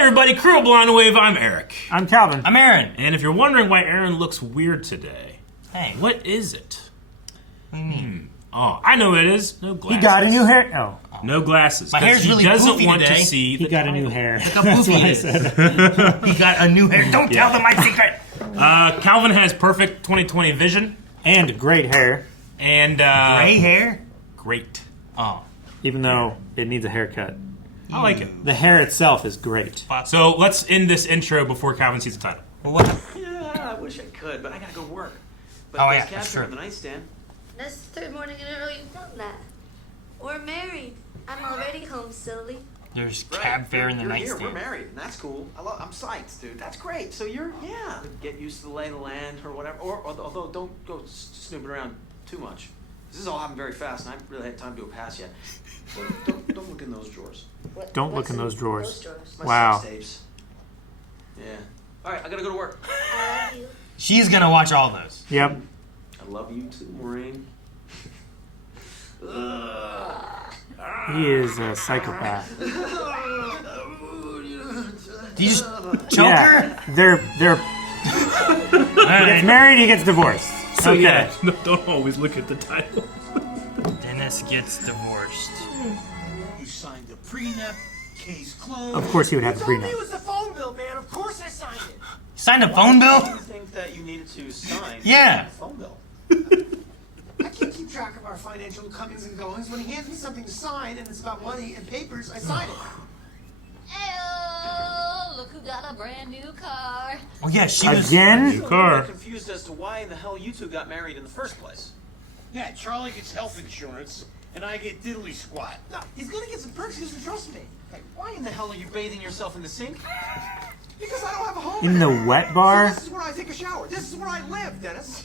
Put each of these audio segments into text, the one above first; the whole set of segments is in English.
everybody, Crew Blind Wave, I'm Eric. I'm Calvin. I'm Aaron. And if you're wondering why Aaron looks weird today, Hey. what is it? What do you mean? Oh, I know what it is. No glasses. He got a new hair. Oh. No glasses. My hair's really He doesn't poofy want today. to see He got a new hair. Look how poofy it is. He got a new hair. Don't tell them my secret. Calvin has perfect 20/20 vision. And great hair. And, Gray hair? great. Oh. Even though it needs a haircut. I like it. The hair itself is great. So let's end this intro before Calvin sees the title. Well, what? Yeah, I wish I could, but I gotta go work. But Oh, there's yeah, cats that's true. on the nightstand. That's the third morning in a row you've done that. We're married. I'm already home, silly. There's cab fare in the You're here, nightstand. we're married, and that's cool. I'm psyched, dude. That's great. So yeah. Get used to the lay of the land or whatever. Or although don't go snooping around too much. This is all happened very fast, and I haven't really had time to do a pass yet. So don't look in those drawers. Don't look in those drawers. My Wow. sex tapes. Yeah. All right, I gotta go to work. I love you. She's gonna watch all those. Yep. I love you too, Maureen. He is a psychopath. Do you just choke her? They're All right. gets married, he gets divorced. So Okay. yeah, don't always look at the title. Dennis gets divorced. You signed the prenup, case closed. Of course he would have a Told me prenup. it was the phone bill, man. Of course I signed it. Signed a phone bill? Do you think that you needed to sign Yeah. the phone bill? I can't keep track of our financial comings and goings. When he hands me something to sign and it's about money and papers, I sign it. Ew, look who got a brand new car. Oh, yeah, she was. Again? New car. I'm confused as to why in the hell you two got married in the first place. Yeah, Charlie gets health insurance, and I get diddly squat. No, he's gonna get some perks. He doesn't trust me. Hey, why in the hell are you bathing yourself in the sink? Because I don't have a home. In the anymore. wet So bar? this is where I take a shower. This is where I live, Dennis.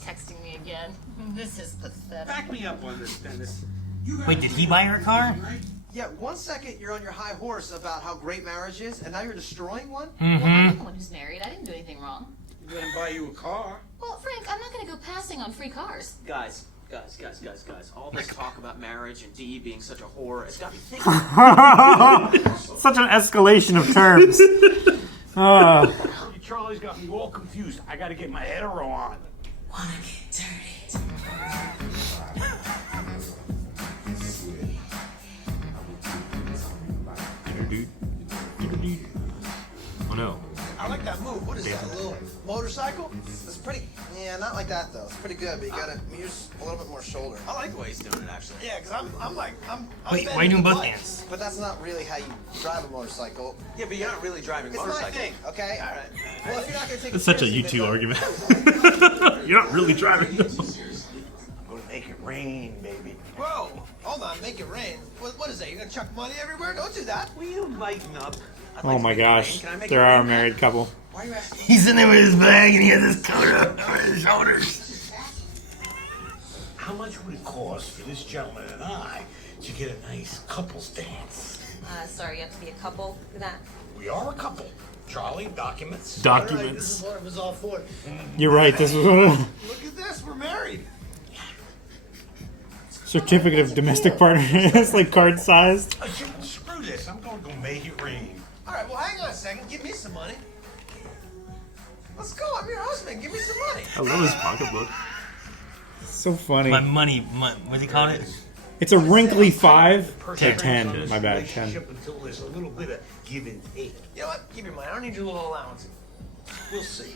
Texting me again. This is pathetic. Back me up on this, Dennis. Wait, did he buy her a car? Yeah, 1 second you're on your high horse about how great marriage is, and now you're destroying one? Well, I'm Mm-hmm. the one who's married. I didn't do anything wrong. He didn't buy you a car. Well, Frank, I'm not going to go passing on free cars. Guys. All this talk about marriage and Dee being such a whore, it's got me thinking. Such an escalation of terms. Charlie's got me all confused. I gotta get my hetero on. Wanna get dirty? Oh no. I like that move. What is that, a little motorcycle? It's pretty, yeah, not like that though. It's pretty good, but you gotta use a little bit more shoulder. I like the way he's doing it, actually. Yeah, because I'm Wait, bending why are you doing the both bike. hands? But that's not really how you drive a motorcycle. Yeah, but you're not really driving a It's motorcycle. my thing, okay? All right. Well, if you're not gonna take it It's such a seriously, U2 then argument. You're not really driving. I'm gonna make it rain, baby. Whoa, hold on, make it rain. What is that? You're gonna chuck money everywhere? Don't do that. Will you lighten up? I'd Oh like to my make it rain. gosh. Can I make There it are a rain? married couple. Why are you asking? He's in there with his bag and he has his coat up over his shoulders. How much would it cost for this gentleman and I to get a nice couples dance? Sorry, you have to be a couple for that. We are a couple. Charlie, documents. Documents. This is what it was all for. You're right, this was one of the Look at this, we're married. certificate of domestic partner. It's like card sized. Screw this. I'm going to go make it rain. All right, well, hang on a second. Give me some money. Let's go. I'm your husband. Give me some money. I love his pocketbook. So funny. What's he called it? It's a wrinkly 5 to 10. My bad, 10. Relationship until there's a little bit of give and take. You know what? Keep your money. I don't need your little allowance. We'll see.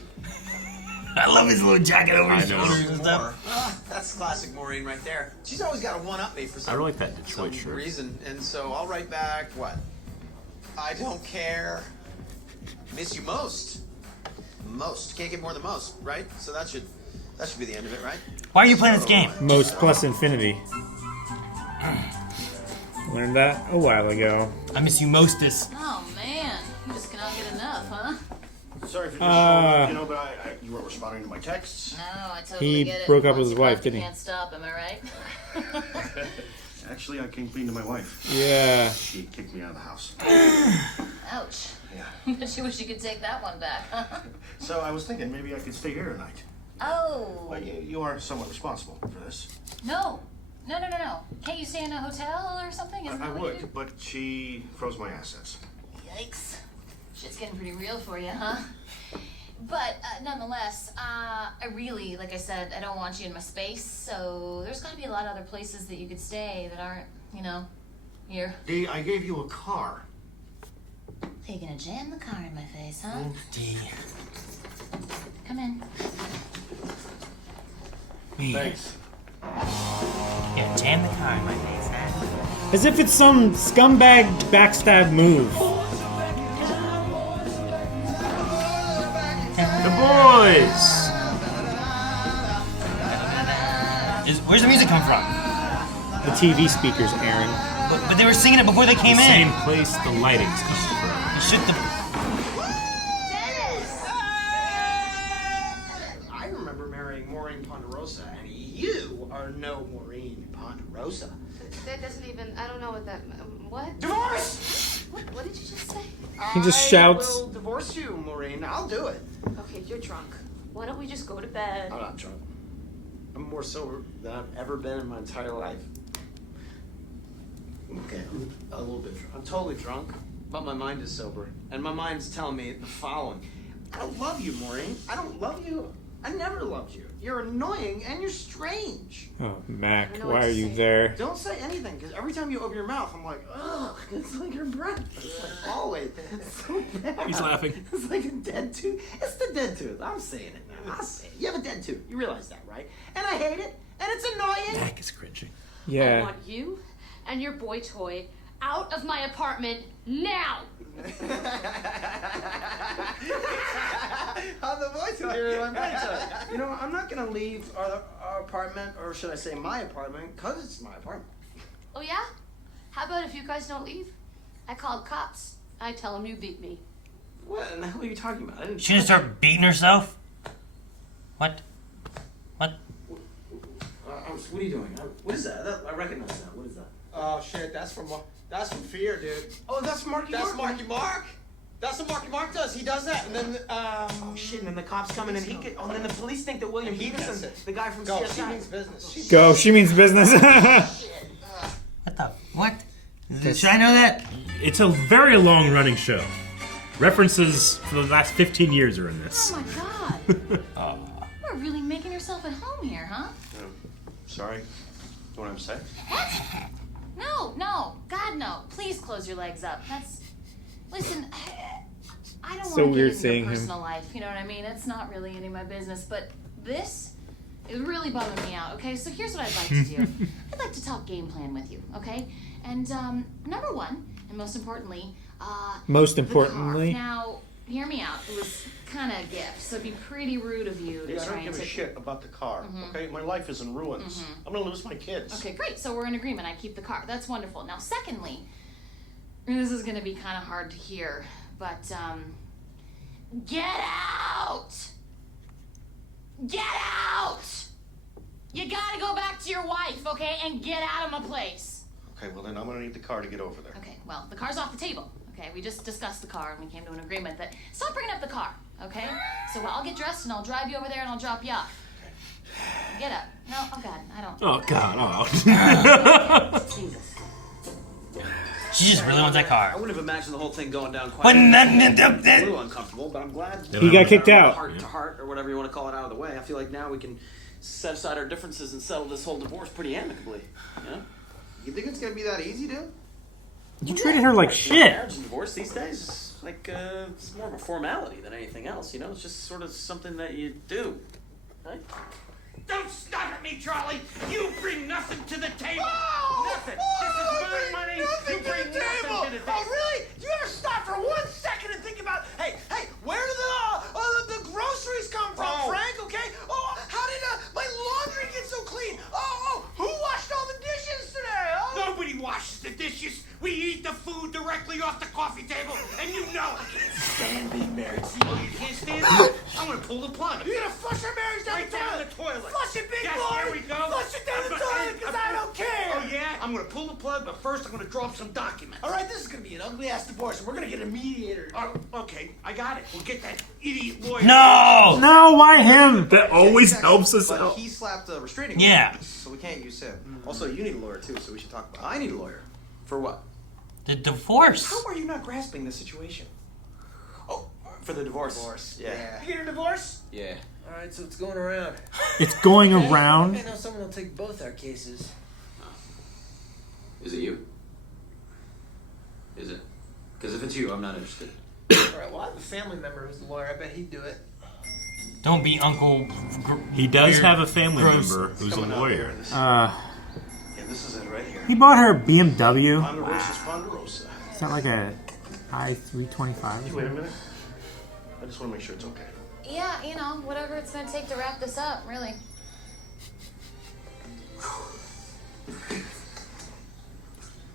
I love his little jacket over his I know. shoulders and More. stuff. That's classic Maureen right there. She's always got to one-up me for some, I really like that Detroit some shirt. reason, and so I'll write back, what? I don't care. Miss you most. Most. Can't get more than most, right? So that should be the end of it, right? Why are you playing this game? Most plus infinity. Learned that a while ago. I miss you mostest. Oh, man. You just cannot get enough, huh? Sorry for just showing up, but you weren't responding to my texts. No, I totally He get it. broke up Once with his you're wife, hooked, you didn't he? Can't stop, am I right? Actually, I came clean to my wife. Yeah. She kicked me out of the house. Ouch. Yeah. Bet you wish you could take that one back. So I was thinking maybe I could stay here tonight. Oh. Well, you are somewhat responsible for this. No. No. Can't you stay in a hotel or something? Isn't I that what you do? would, but she froze my assets. Yikes. getting pretty real for you, huh? But nonetheless, I really, like I said, I don't want you in my space, so there's got to be a lot of other places that you could stay that aren't, you know, here. D, I gave you a car. Are you gonna jam the car in my face, huh? D. Come in. Thanks. Yeah, jam the car in my face, huh? As if it's some scumbag backstab move. The boys! Where's the music come from? The TV speakers, Aaron. But they were singing it before they came in. Same place the lighting's coming from. You should the. I remember marrying Maureen Pondergrossa, and you are no Maureen Pondergrossa. That doesn't even. I don't know what that. What? Divorce! What did you just say? He just shouts. I will divorce you, Maureen. I'll do it. Okay, you're drunk. Why don't we just go to bed? I'm not drunk. I'm more sober than I've ever been in my entire life. Okay, I'm a little bit drunk. I'm totally drunk, but my mind is sober. And my mind's telling me the following. I don't love you, Maureen. I don't love you. I never loved you. You're annoying and you're strange. Oh, Mac, I know why what to are you say. there? Don't say anything, because every time you open your mouth, I'm like, ugh, it's like your breath. It's like always. It's so bad. He's laughing. It's like a dead tooth. It's the dead tooth. I'm saying it now. I'll say it. You have a dead tooth. You realize that, right? And I hate it, and it's annoying. Mac is cringing. I Yeah. want you and your boy toy out of my apartment now. On the voice here, I'm right. So, you know, I'm not gonna leave our apartment, or should I say my apartment, because it's my apartment. Oh yeah? How about if you guys don't leave? I called cops. I tell them you beat me. What in the hell are you talking about? I didn't. She didn't start beating herself? What? What? What are you doing? What is that? I recognize that. What is that? Oh shit, that's from Fear, dude. Oh, that's Marky That's Mark. Marky Mark. That's what Marky Mark does. He does that, and then Oh shit! And then the cops come in, and and then the police think that William He gets Peterson, it. the guy from go. CSI. She means business. She Go, she means business. What the? What? Should I know that? It's a very long running show. References for the last 15 years are in this. Oh my god. You're really making yourself at home here, huh? Sorry. You want to say? What? No. God, no. Please close your legs up. Listen, I don't So want to weird get into seeing your him. personal life, you know what I mean? It's not really any of my business, but this is really bumming me out, okay? So here's what I'd like to do. I'd like to talk game plan with you, okay? And number one, and most importantly, Most the importantly. car. Now, hear me out. It was kind of a gift, so it'd be pretty rude of you to Yeah, I try don't and give a take shit about the car, okay? My life is in ruins. I'm gonna lose my kids. Okay, great. So we're in agreement. I keep the car. That's wonderful. Now, secondly, this is going to be kind of hard to hear, but get out! Get out! You got to go back to your wife, okay? And get out of my place. Okay, well then I'm gonna need the car to get over there. Okay, well, the car's off the table. Okay, we just discussed the car and we came to an agreement that stop bringing up the car, okay? So I'll get dressed and I'll drive you over there and I'll drop you off. Get up. No, oh God, I don't. Oh, God. Oh. Jesus. She just really wants that I car. wouldn't have imagined the whole thing going down quite. But a little uncomfortable, but I'm glad. He got kicked out. Heart to heart, or whatever you want to call it, out of the way. I feel like now we can set aside our differences and settle this whole divorce pretty amicably. You know? You think it's gonna be that easy, dude? You treated her like shit. Marriage and divorce these days is like it's more of a formality than anything else. You know, it's just sort of something that you do. Right? Don't stop at me, Charlie! You bring nothing to the table! Nothing! Oh, This is I bring my money! nothing You to bring the table. nothing to the table! Oh, really? Do you ever stop for 1 second and think about, hey, where do the groceries come from, Oh. Frank? Okay. Oh, how did my laundry get so clean? Oh, who washed all the dishes today? Oh. Nobody washes the dishes! We eat the food directly off the coffee table, and you know it! Stand being married. Oh, you can't stand it? I'm gonna pull the plug! You're gonna flush our marriage down Right the down toilet. the toilet! Flush it, big Yes, boy. here we go! Flush it down the toilet, because I don't care. Oh, yeah? I'm gonna pull the plug, but first I'm gonna draw up some documents. All right, this is gonna be an ugly ass divorce, and we're gonna get a mediator. Oh, okay, I got it. We'll get that idiot lawyer. No! No, why him? That always helps us But out. he slapped a restraining Yeah. order, so we can't use him. Also, you need a lawyer too, so we should talk about it. I need a lawyer. For what? The divorce. How are you not grasping the situation? Oh, For the divorce. Yeah. You get a divorce? Yeah. All right, so it's going around. It's going around. I know someone will take both our cases. Is it you? Is it? Because if it's you, I'm not interested. All right, well, I have a family member who's a lawyer. I bet he'd do it. Don't be Uncle. He does Weird. have a family Gross. member who's a lawyer. Yeah, this is it right here. He bought her a BMW. Ponderossa's Pondergrossa. Is that like a i325? Wait a minute. I just want to make sure it's okay. Yeah, you know, whatever it's gonna take to wrap this up, really.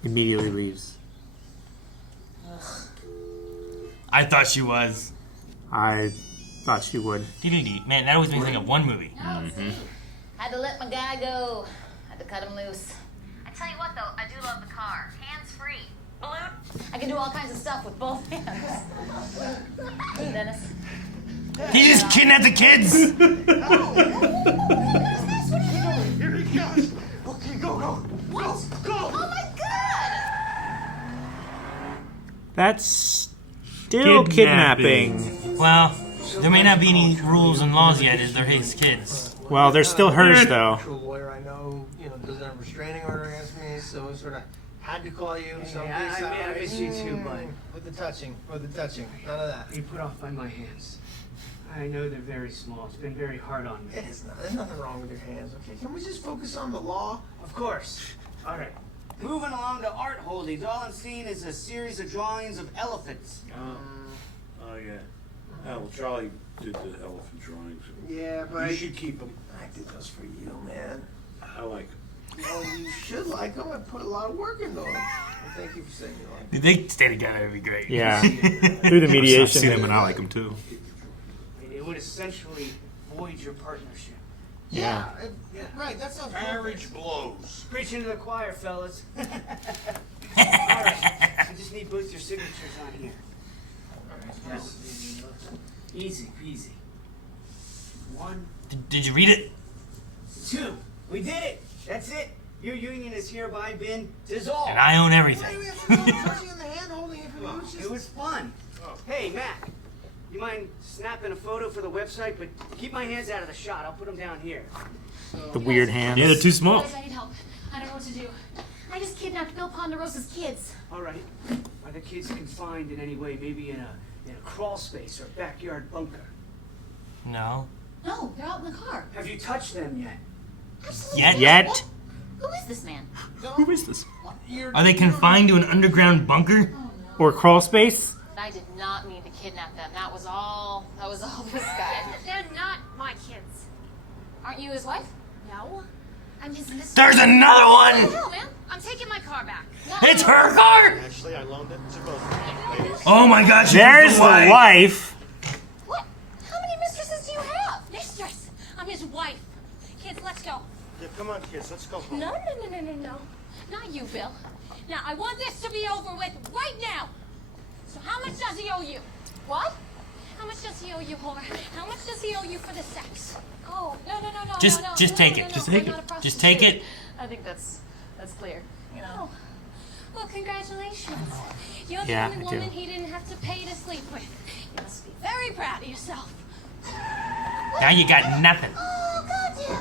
Immediately leaves. I thought she was. I thought she would. Man, that always makes me think of one movie. Had to let my guy go. Had to cut him loose. I tell you what, though, I do love the car. Hands-free. Balloon. I can do all kinds of stuff with both hands. Dennis. He just kidnapped the kids! Here he comes. Okay, go. What? Go. Oh my god! That's still kidnapping. Well, there may not be any rules and laws yet as they're his kids. Well, they're still hers, though. A lawyer I know, doesn't have a restraining order against me, so I sort of had to call you. So I miss you too, bud. With the touching, none of that. You put off by my hands. I know they're very small. It's been very hard on me. There's nothing wrong with your hands, okay? Can we just focus on the law? Of course. All right. Moving along to art holdings. All I'm seeing is a series of drawings of elephants. Oh, yeah. Well, Charlie did the elephant drawings. Yeah, but You should keep them. I did those for you, man. I like them. Well, you should like them. I put a lot of work into them. Well, thank you for saying you like them. If they stay together, it'd be great. Yeah. Through the I've mediation. seen him and I like him too. It would essentially void your partnership. Yeah. Right, that sounds Marriage blows. Preaching to the choir, fellas. All right. I just need both your signatures on here. All right. Easy peasy. 1, Did you read it? 2. We did it. That's it. Your union is hereby been dissolved. And I own everything. Hey, we have to go touching in the hand holding if it was just... It was fun. Hey, Matt. You mind snapping a photo for the website? But keep my hands out of the shot. I'll put them down here. The weird hands. Yeah, they're too small. Guys, I need help. I don't know what to do. I just kidnapped Bill Ponderossa's kids. All right. Are the kids confined in any way? Maybe in a crawl space or a backyard bunker? No. No, they're out in the car. Have you touched them yet? Absolutely. Yet? Who is this man? Who is this? Are they confined to an underground bunker? Or crawl space? I did not mean to kidnap them. That was all this guy. They're not my kids. Aren't you his wife? No. I'm his mistress. There's another one! No, man. I'm taking my car back. No, It's her car! Actually, I loaned it to both ladies. Oh my god, she's There's the wife. What? How many mistresses do you have? Mistress, I'm his wife. Kids, let's go. Yeah, come on, kids, let's go home. No. Not you, Bill. Now, I want this to be over with right now. So how much does he owe you? What? How much does he owe you, whore? How much does he owe you for the sex? Oh, no. Just take it. Just take it. Just take it. I think that's clear. You know. Oh. Well, congratulations. You're the Yeah, only I do. woman he didn't have to pay to sleep with. You must be very proud of yourself. Now you got nothing. Oh, God damn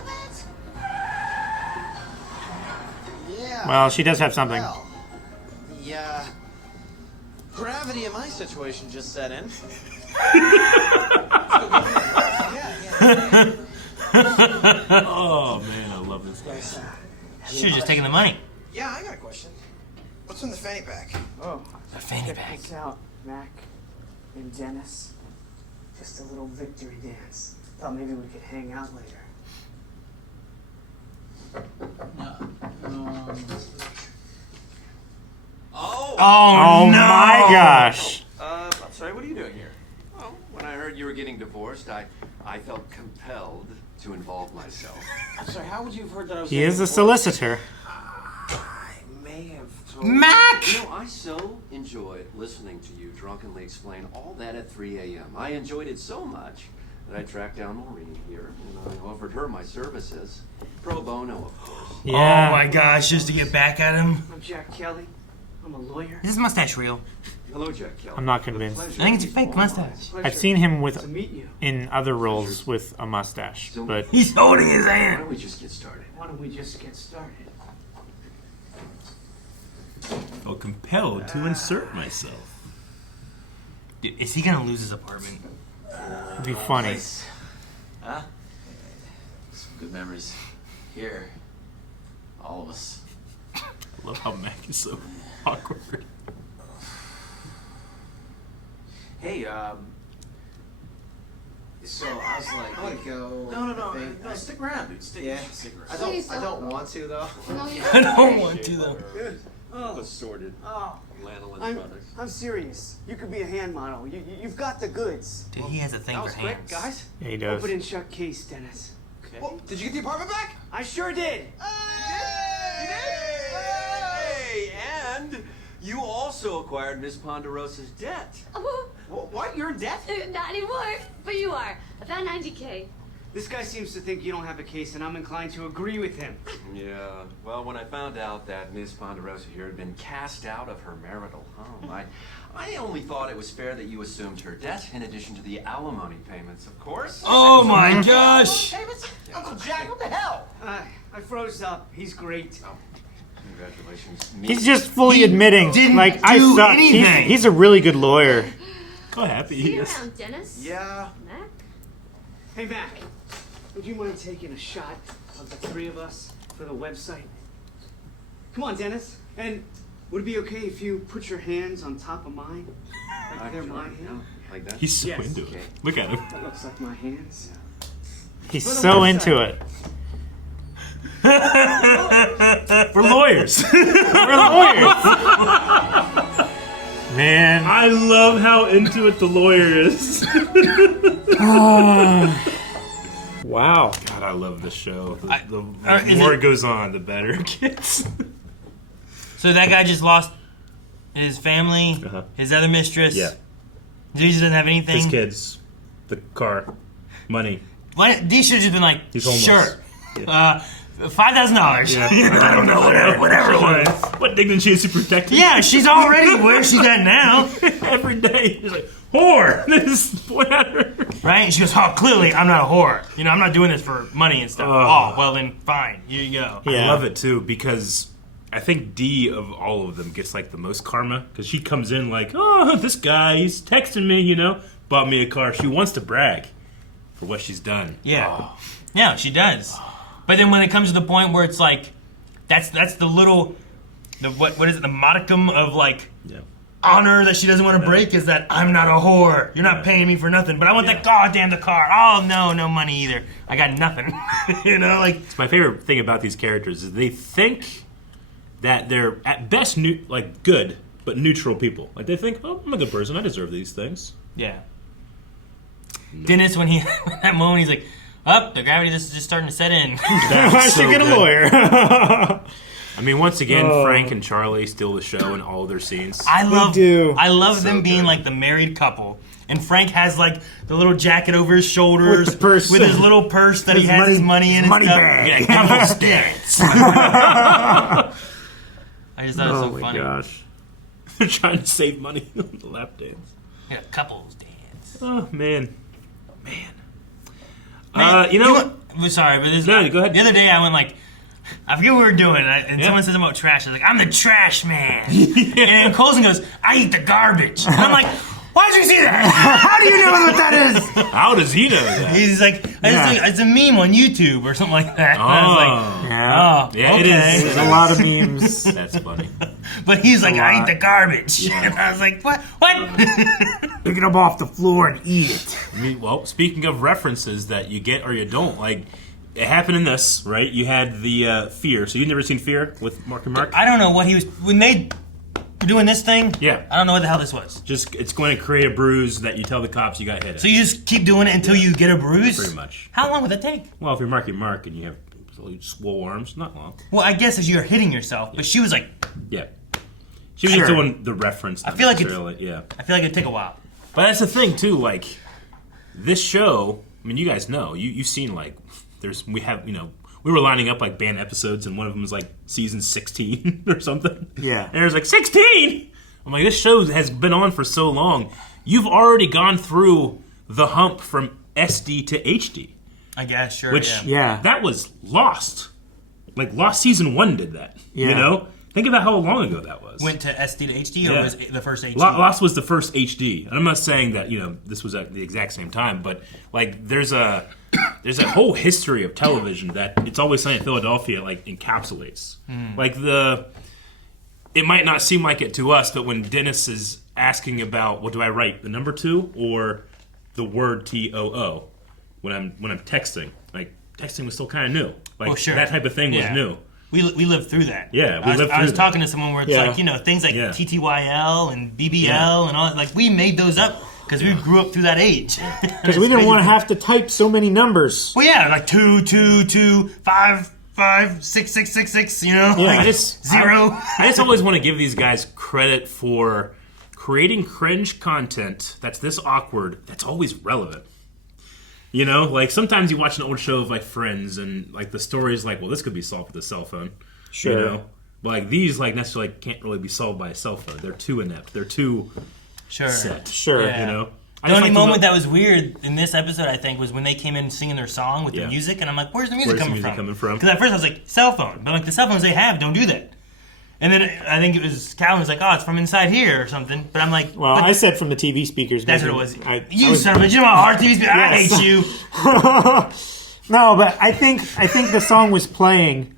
it. Yeah. Well, she does have something. Well, the gravity of my situation just set in. Oh man, I love this guy. Should have just taken the money. Yeah, I got a question. What's in the fanny pack? Oh, A fanny pack. check this out, Mac and Dennis. Just a little victory dance. Thought maybe we could hang out later. Oh no. my gosh. I'm sorry, what are you doing here? Well, when I heard you were getting divorced, I felt compelled to involve myself. I'm sorry, how would you have heard that I was He getting is a divorced? solicitor. I may have told Mac! You know, I so enjoyed listening to you drunkenly explain all that at 3 a.m. I enjoyed it so much that I tracked down Maureen here and I offered her my services. Pro bono, of course. Yeah. Oh my gosh, just to get back at him. I'm Jack Kelly. I'm a lawyer. Is this mustache real? Hello, Jack Kelly. I'm not convinced. The I pleasure think it's a is fake all mustache. mine. I've seen him with To meet you. in other roles with a mustache, but He's holding his Why hand. don't we just get started? Why don't we just get started? Felt compelled to insert myself. Dude, is he gonna lose his apartment? it'd be funny. Huh? Some good memories here. All of us. I love how Mac is so awkward. Hey, so I was like, I want to go. No, stick around, dude. Stick around. Please I don't want to though. No, you I don't want to though. Assorted Oh, lanolin products. I'm serious. You could be a hand model. You've got the goods. Dude, he has a thing That for was quick, hands. guys. Yeah, he does. Open and shut case, Dennis. Okay. Well, did you get the apartment back? I sure did. Hey, and you also acquired Miss Ponderossa's debt. What? You're in debt? Not anymore, but you are. About 90K. This guy seems to think you don't have a case, and I'm inclined to agree with him. Yeah, well, when I found out that Miss Ponderossa here had been cast out of her marital home, I only thought it was fair that you assumed her debt in addition to the alimony payments, of course. Oh my gosh! Uncle Jack, what the hell? I froze up. He's great. Oh, congratulations. He's just fully admitting, didn't like, I do suck. anything. He's a really good lawyer. How happy See he you is. around, Dennis. Yeah. Mac? Hey, Mac. Would you mind taking a shot of the three of us for the website? Come on, Dennis. And would it be okay if you put your hands on top of mine? Like they're my hands? Like that? He's so Yes. into Okay. it. Look at him. That looks like my hands. He's For the so website. into it. We're lawyers. We're lawyers. Man. I love how into it the lawyer is. Wow. God, I love this show. The is more it- it goes on, the better it gets. So that guy just lost his family, Uh-huh. his other mistress. Yeah. He just doesn't have anything. His kids, the car, money. Why, these should have just been like, He's homeless. sure. $5,000. Yeah. I don't know, whatever it was. What dignity is he protecting? Yeah, she's already where she's at now. Every day. He's like, whore! This is point at her. Right? And she goes, oh, clearly I'm not a whore. You know, I'm not doing this for money and stuff. Oh. Oh, well then, fine. Here you go. I love it too because I think D of all of them gets like the most karma because she comes in like, oh, this guy, he's texting me, you know, bought me a car. She wants to brag for what she's done. Yeah. Yeah, she does. But then when it comes to the point where it's like, that's the little, what is it, the modicum of like Yeah. honor that she doesn't want to break is that I'm not a whore. You're not paying me for nothing, but I want that goddamn the car. Oh, no money either. I got nothing. You know, like. It's my favorite thing about these characters is they think that they're at best good but neutral people. Like they think, oh, I'm a good person. I deserve these things. Yeah. Dennis, when that moment, he's like, the gravity is just starting to set in. I should get a good. lawyer. I mean, once again, Frank and Charlie steal the show in all of their scenes. I love So them being good. like the married couple. And Frank has like the little jacket over his shoulders With the purse. with his little purse that he His has money- his money in his and money stuff. bag. Yeah, couple stance. I just thought it was Oh so my funny. gosh. They're trying to save money on the lap dance. Yeah, couples dance. Oh, man. Man, You know we're sorry, but this. No, go ahead. The other day I went like, I forget what we were doing, and someone says about trash. I was like, I'm the trash man. And Colson goes, I eat the garbage. And I'm like, why'd you see that? How do you know what that is? How does he know that? He's like, it's a meme on YouTube or something like that. And I was like, Yeah, okay. it is. There's a lot of memes. That's funny. But he's like, a I lot. eat the garbage. And I was like, what? Pick it up off the floor and eat it. I mean, well, speaking of references that you get or you don't, like, it happened in this, right? You had the Fear. So you've never seen Fear with Mark and Mark? I don't know what he was, when they were doing this thing, Yeah. I don't know what the hell this was. Just, it's going to create a bruise that you tell the cops you got hit. So you just keep doing it until you get a bruise? Pretty much. How long would that take? Well, if you're Marky Mark and you have swole arms, not long. Well, I guess as you're hitting yourself, but she was like, Yeah. She was Sure. just doing the reference. I feel like yeah. I feel like it'd take a while. But that's the thing too. Like this show. I mean, you guys know. You've seen like we were lining up like band episodes, and one of them was like season 16 or something. Yeah. And there's like 16. I'm like, this show has been on for so long. You've already gone through the hump from SD to HD. I guess, sure. Which, yeah. That was Lost. Like, Lost Season 1 did that. Yeah. You know? Think about how long ago that was. Went to SD to HD, or was it the first HD? Lost was the first HD. And I'm not saying that, this was at the exact same time, but, like, there's a whole history of television that It's Always Sunny in Philadelphia, like, encapsulates. Like, it might not seem like it to us, but when Dennis is asking about, what do I write, the number 2 or the word TOO when I'm texting? Like, texting was still kind of new. Like, that type of thing was new. We lived through that. Yeah, we lived through that. I was talking to someone where it's like, things like TTYL and BBL and all that. Like, we made those up because we grew up through that age. Because we didn't want to have to type so many numbers. Well, yeah, like 2, 2, 2, 5, 5, 6, 6, 6, 6, Yeah. like 0. I just always want to give these guys credit for creating cringe content that's this awkward, that's always relevant. Like sometimes you watch an old show of like Friends and like the story is like, well, this could be solved with a cell phone. Sure. But like these like necessarily can't really be solved by a cell phone. They're too inept. They're too set. Sure. Yeah. The only moment that was weird in this episode, I think, was when they came in singing their song with the music, and I'm like, where's the music coming from? Because at first I was like, cell phone. But like the cell phones they have don't do that. And then I think it was Calvin was like, oh, it's from inside here or something. But I'm like... Well, I said from the TV speakers. That's what it was. You son of a... You know how hard TV speakers... I hate you. No, but I think the song was playing,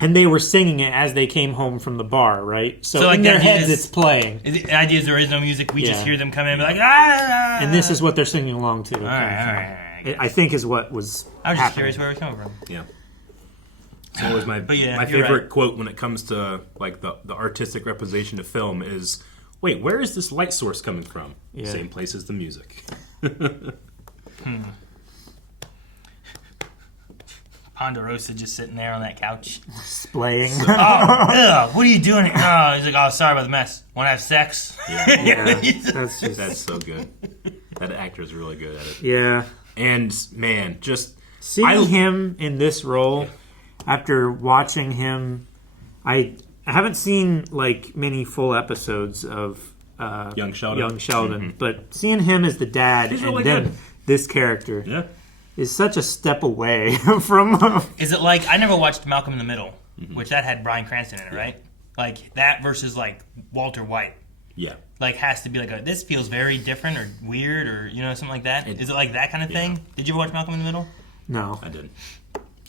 and they were singing it as they came home from the bar, right? So like in their heads it's playing. The idea is there is no music. We just hear them come in and be like, ah! And this is what they're singing along to. All right. I think is what was I was just happening. curious where it was coming from. Yeah. It's always my favorite quote when it comes to like the artistic representation of film is, wait, where is this light source coming from? Yeah. Same place as the music. Pondergrossa just sitting there on that couch. Splaying. What are you doing? He's like, oh, sorry about the mess. Want to have sex? Yeah. That's so good. That actor is really good at it. Yeah. And, man, just... Seeing him in this role... After watching him, I haven't seen like many full episodes of Young Sheldon, mm-hmm. But seeing him as the dad He's and really then good. This character is such a step away from. Is it like I never watched Malcolm in the Middle, which that had Bryan Cranston in it, right? Like that versus like Walter White. Yeah. Like has to be like this feels very different or weird or something like that. Is it like that kind of thing? Did you ever watch Malcolm in the Middle? No, I didn't.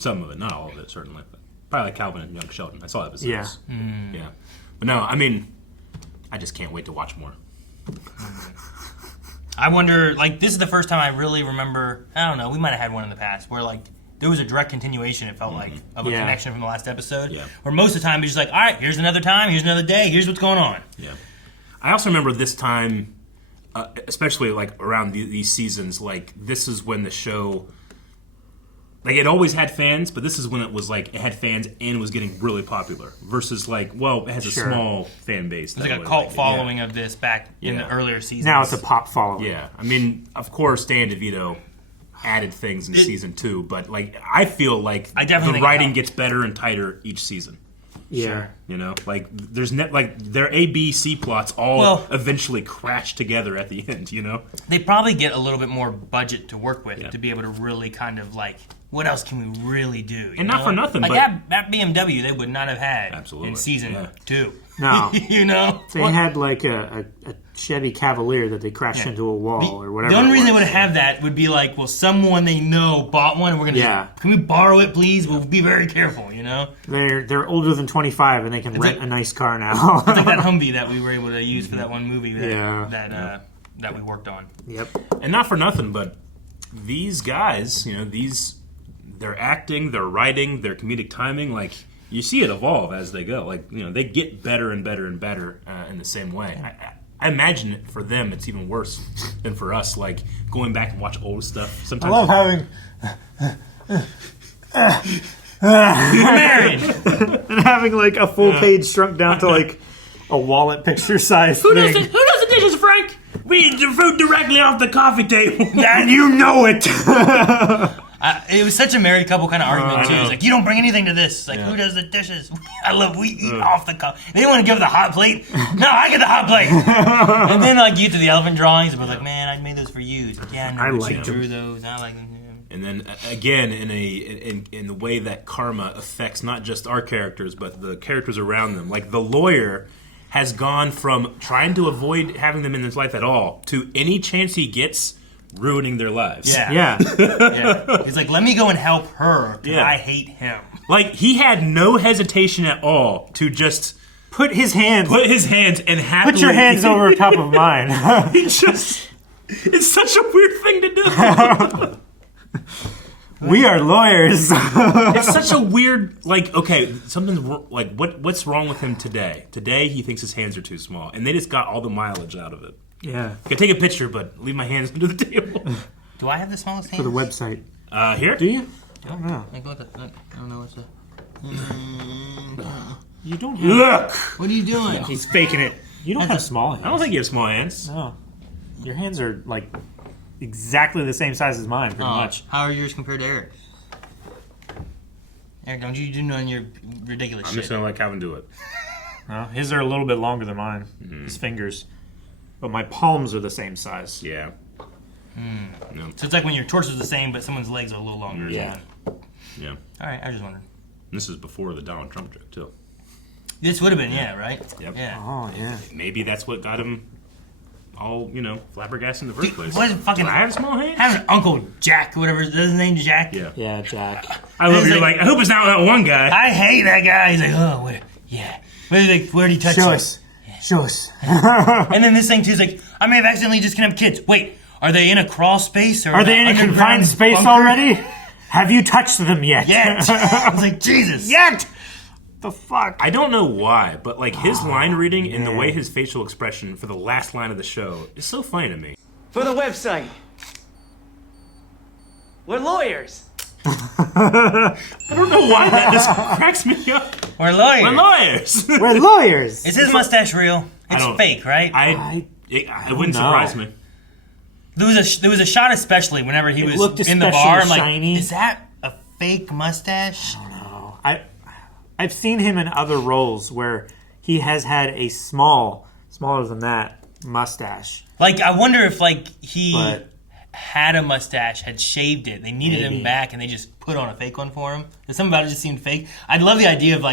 Some of it, not all of it, certainly. But probably like Calvin and Young Sheldon. I saw episodes. Yeah. Yeah. But no, I mean, I just can't wait to watch more. I wonder, like, this is the first time I really remember, I don't know, we might have had one in the past, where, like, there was a direct continuation, it felt like, of a connection from the last episode. Yeah. Where most of the time, it's just like, all right, here's another time, here's another day, here's what's going on. Yeah. I also remember this time, especially, like, around these seasons, like, this is when the show... Like, it always had fans, but this is when it was, like, it had fans and was getting really popular. Versus, like, well, it has a small fan base. There's like a cult following of this back in the earlier seasons. Now it's a pop following. Yeah. I mean, of course, Dan DeVito added things in season 2, but, like, I feel like the writing gets better and tighter each season. Yeah. Like, there's their A, B, C plots all eventually crash together at the end, They probably get a little bit more budget to work with to be able to really kind of, like... What else can we really do? And not for nothing, like but... that BMW they would not have had in season 2. No. They had like a Chevy Cavalier that they crashed into a wall or whatever. The only reason they would have that would be like, well, someone they know bought one and we're going to can we borrow it, please? We'll be very careful, They're older than 25 and they can rent a nice car now. It's like that Humvee that we were able to use for that one movie that we worked on. Yep. And not for nothing, but these guys, their acting, their writing, their comedic timing, like, you see it evolve as they go. Like, they get better and better and better in the same way. I imagine it for them, it's even worse than for us. Like, going back and watch old stuff. Sometimes I love having... We're married! And having, like, a full page shrunk down to, like, a wallet picture size Who thing. does the dishes, Frank? We eat the food directly off the coffee table. And you know it! It was such a married couple kind of argument too. It's like, you don't bring anything to this. Like, who does the dishes? We eat off the cup. They didn't want to give her the hot plate. No, I get the hot plate. And then like you get to the elephant drawings, and we're like, man, I made those for you. Like, yeah, I know, you drew those. I like them. And then again, in the way that karma affects not just our characters, but the characters around them. Like the lawyer has gone from trying to avoid having them in his life at all to any chance he gets ruining their lives. Yeah. He's like, let me go and help her because I hate him. Like, he had no hesitation at all to just put his hands and happily... Put your hands over top of mine. It's such a weird thing to do. We are lawyers. It's such a weird, like, okay, something's like, what's wrong with him today? Today, he thinks his hands are too small, and they just got all the mileage out of it. Yeah. I can take a picture, but leave my hands under the table. Do I have the smallest hands? For the website. Here? Do you? I don't know. Like, look, I don't know what's the... You don't have... Look! What are you doing? He's faking it. You don't have small hands. I don't think you have small hands. No. Your hands are, like, exactly the same size as mine, pretty much. How are yours compared to Eric? Eric, don't you do none of your ridiculous shit. I'm just going to let Calvin do it. No, his are a little bit longer than mine. His fingers. But my palms are the same size. Yeah. No. So it's like when your torso's the same, but someone's legs are a little longer. Yeah. Yeah. All right, I just wondered. This is before the Donald Trump joke, too. This would have been, right? Yep. Yeah. Oh, yeah. Maybe that's what got him all, flabbergasted in the first place. What fucking... Do I have small hands? Having Uncle Jack, whatever, is his name Jack? Yeah. Yeah, Jack. I love it. You're like, I hope it's not that one guy. I hate that guy. He's like, oh, where? Yeah. Where'd he touch you? Show us. Show us. And then this thing, too, is like, I may have accidentally just kidnapped kids. Wait, are they in a crawl space? Or are they in a confined space bunker? Already? Have you touched them yet? Yet. I was like, Jesus. Yet! The fuck? I don't know why, but like his line reading and the way his facial expression for the last line of the show is so funny to me. For the website. We're lawyers. I don't know why that just cracks me up. We're lawyers. We're lawyers. We're lawyers. Is his mustache real? It's fake, right? It wouldn't surprise me. There was a shot, especially whenever he was in the bar. I'm like, shiny. Is that a fake mustache? I don't know. I've seen him in other roles where he has had a smaller than that mustache. Like, I wonder if he had a mustache, had shaved it, they needed him back, and they just put on a fake one for him. There's something about it just seemed fake. I'd love the idea of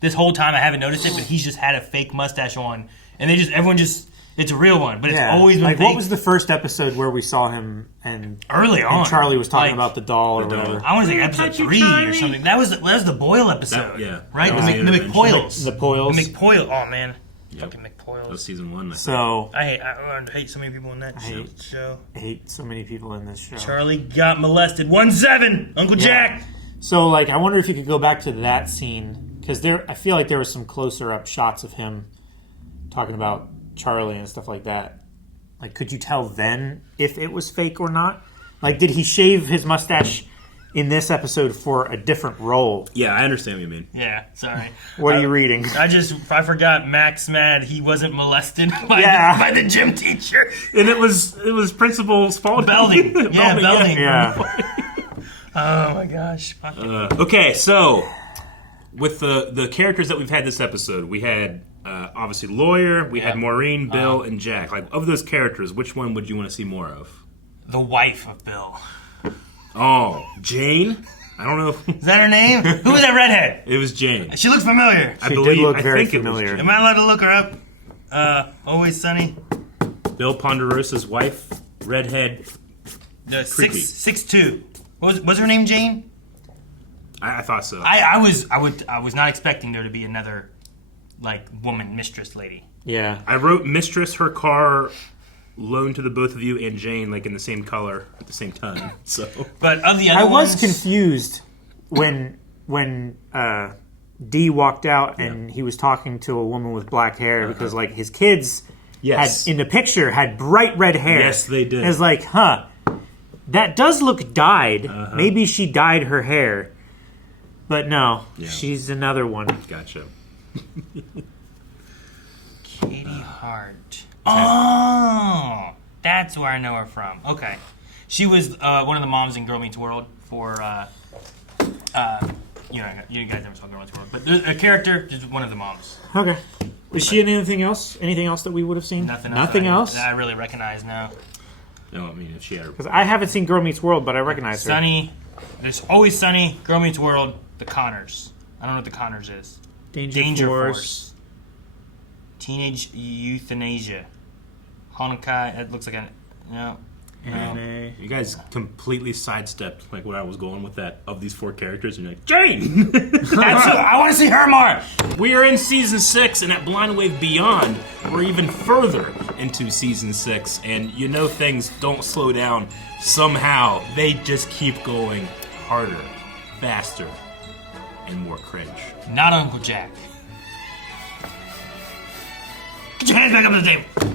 this whole time I haven't noticed it, but he's just had a fake mustache on, and everyone just. It's a real one, but it's always been fake. What was the first episode where we saw him and early on? And Charlie was talking about the doll or whatever. I want to say episode 3 or something. That was the Boyle episode. Right? The McPoyles. The Poyles. The McPoyle. Oh man, fucking McPoyles. That was season 1. So I hate so many people in that show. I hate so many people in this show. Charlie got molested. 1-7, Uncle Jack. So I wonder if you could go back to that scene because I feel like there were some closer up shots of him talking about Charlie and stuff like that. Could you tell then if it was fake or not? Did he shave his mustache in this episode for a different role? Yeah, I understand what you mean. Yeah, sorry. What are you reading? I forgot Max mad he wasn't molested by the gym teacher. And it was Principal Spaulding. Belding. Yeah, Belding. Yeah. Oh my gosh. Okay, so with the characters that we've had this episode, we had obviously Lawyer, we had Maureen, Bill, and Jack. Of those characters, which one would you want to see more of? The wife of Bill. Oh, Jane? I don't know. Is that her name? Who was that redhead? It was Jane. She looks familiar. She did look very familiar. Am I allowed to look her up? Always Sunny. Bill Ponderossa's wife, redhead. 6'2". Was her name Jane? I thought so. I was not expecting there to be another woman mistress lady. Yeah. I wrote mistress, her car, loaned to the both of you, and Jane in the same color at the same time. So, but of the other I was confused when Dee walked out and he was talking to a woman with black hair because his kids had in the picture had bright red hair. Yes, they did. It was that does look dyed. Maybe she dyed her hair. But no, she's another one. Gotcha. Katie Hart. Oh, that's where I know her from. Okay. She was one of the moms in Girl Meets World for you guys never saw Girl Meets World, but there's a character is one of the moms. Okay. Was she in anything else? Anything else that we would have seen? Nothing else that I really recognize now. No, I mean if she had her. Because I haven't seen Girl Meets World, but I recognize her. Sunny. There's Always Sunny, Girl Meets World, The Connors. I don't know what The Connors is. Danger Force. Teenage Euthanasia. Hanukkah. It looks like a no. You guys completely sidestepped like where I was going with that of these 4 characters, and you're like, Jane! I want to see her more! We are in season 6, and at Blind Wave Beyond, we're even further into season 6, and you know things don't slow down. Somehow, they just keep going harder, faster, and more cringe. Not Uncle Jack. Get your hands back up on the table!